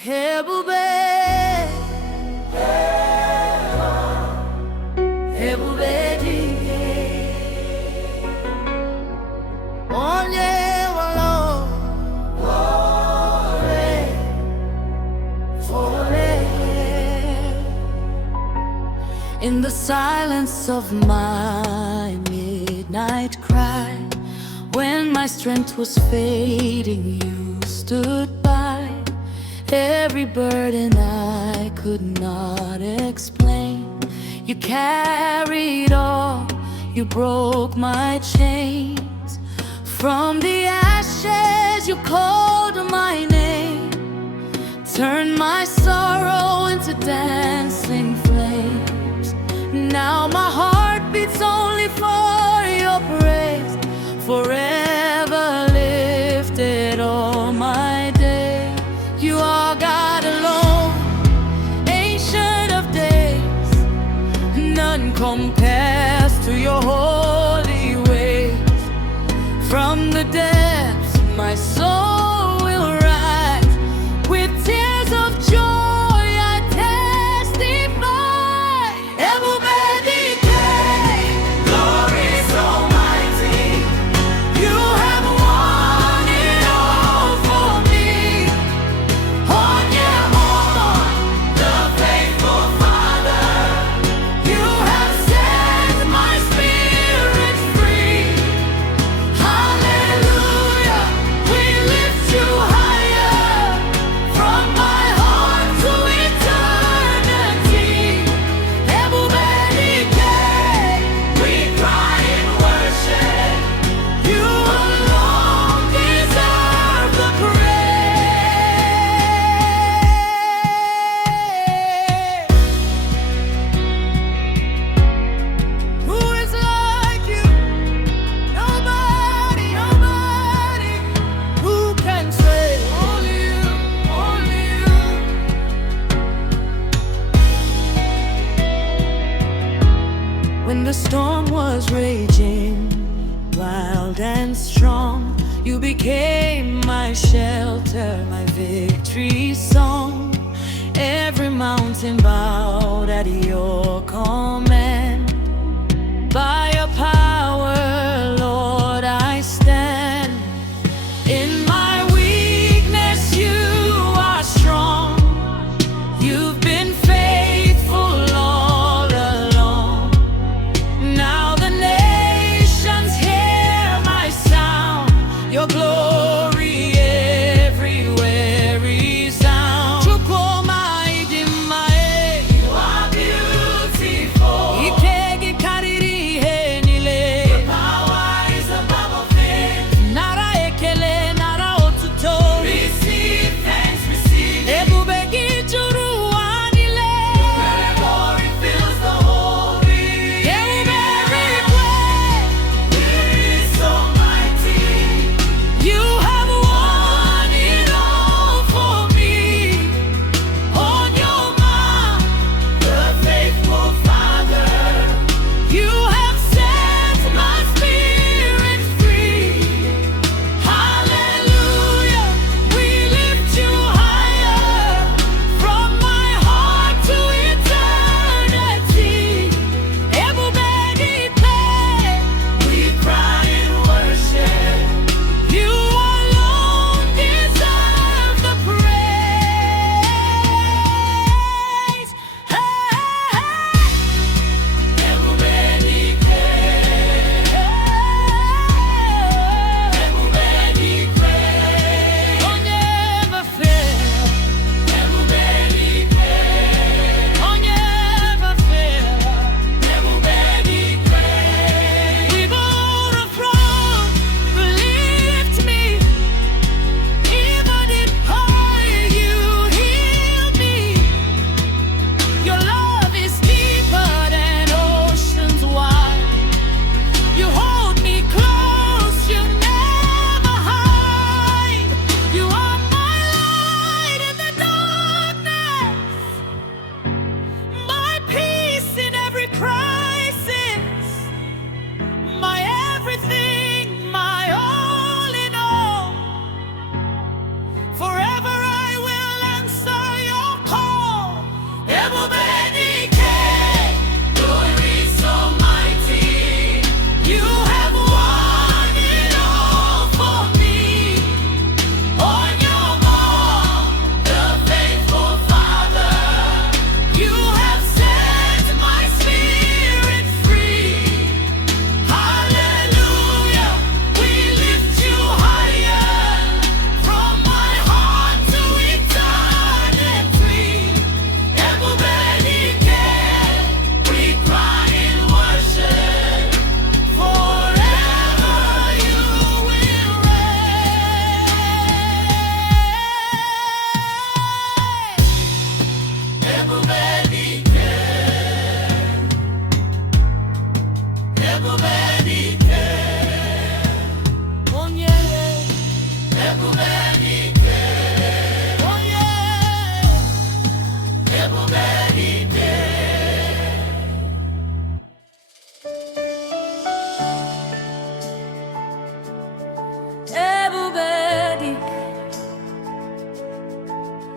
Ebube, Ebube Dike, onye nwere in the silence of my midnight cry, when my strength was fading, you stood by. Every burden I could not explain, you carried all, you broke my chains. From the ashes you called my name, turned my sorrow into dancing flames. Now my heart beats only for your praise, forever lifted all my days. You are God alone, ancient of days. None compares to your holy ways. From the depths my soul will rise, with tears of joy I testify. Ebube Dike, glory so mighty, you have won it all for me. On your own, the faithful Father, you have set my spirit free. Hallelujah, we lift you higher, from my heart to eternity. Ebube Dike, we cry in worship, you alone deserve the praise. Who is like you? Nobody, nobody. Who can say only you, only you? When the storm was raging, wild and strong, you became my shelter, my victory song. Every mountain bowed at your command. By your power, Lord, I stand. In my weakness, you are strong. You've been faithful all along. Now the nations hear my sound. Your glory everywhere resounds. Chukwu Almighty, my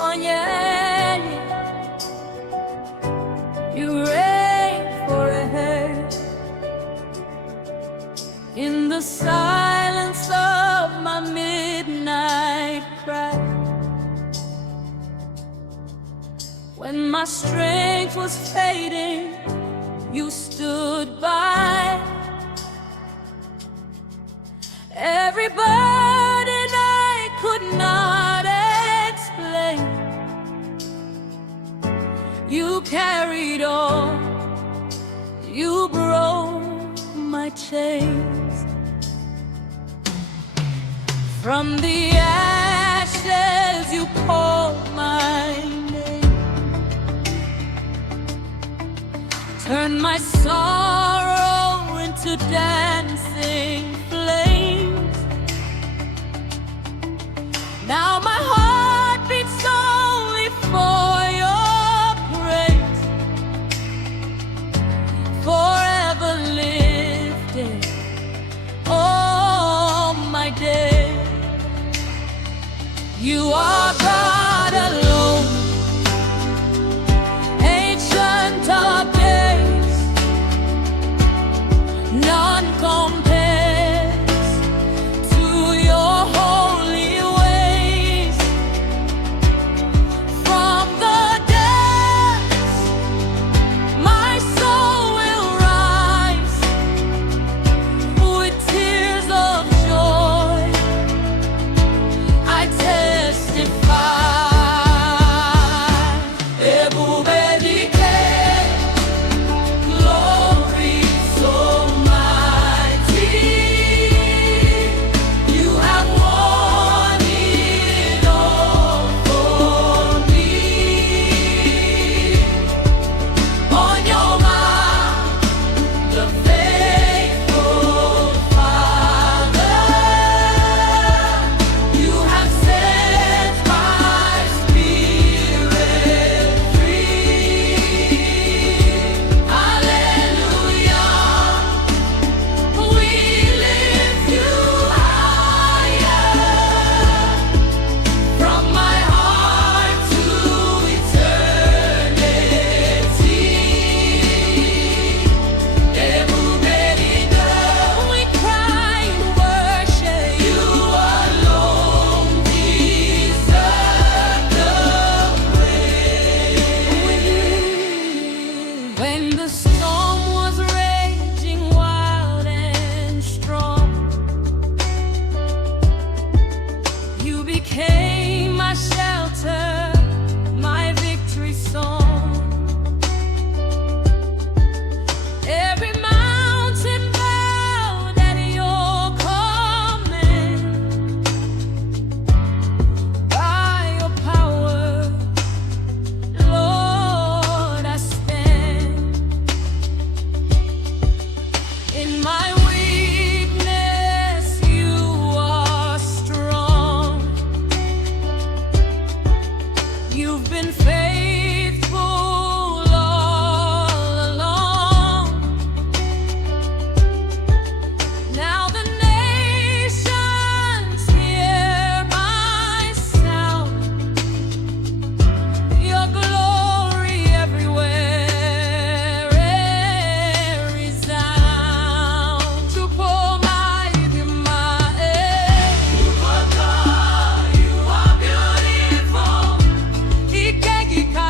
Oh yeah, you reign forever. In the silence of my midnight cry, when my strength was fading, you stood by. Every burden I could not explain, you carried on, you broke my chains. From the ashes you called my name, turned my sorrow into dancing flames. Now my heart beats only for your praise, forever lifted all my days. You are God alone, ancient of days, none compares to your holy ways. From the depths my soul will rise, with tears of joy I testify. Ebube Dike, glory so mighty, you have won it all for me. On your mouth, the faithful Father, you have set my spirit free. Hallelujah, we lift you higher. From my heart to eternity, Ebube Dike, we cry and worship you alone, deserve the praise. When the storm was raging wild and strong, you became my shelter, my victory song. Every mountain bowed at your command. By your power, Lord, I stand. In my weakness, you are strong. You've been faithful all along. Now the nations hear my sound, your glory everywhere resound. To pour my you are beautiful. Ikegika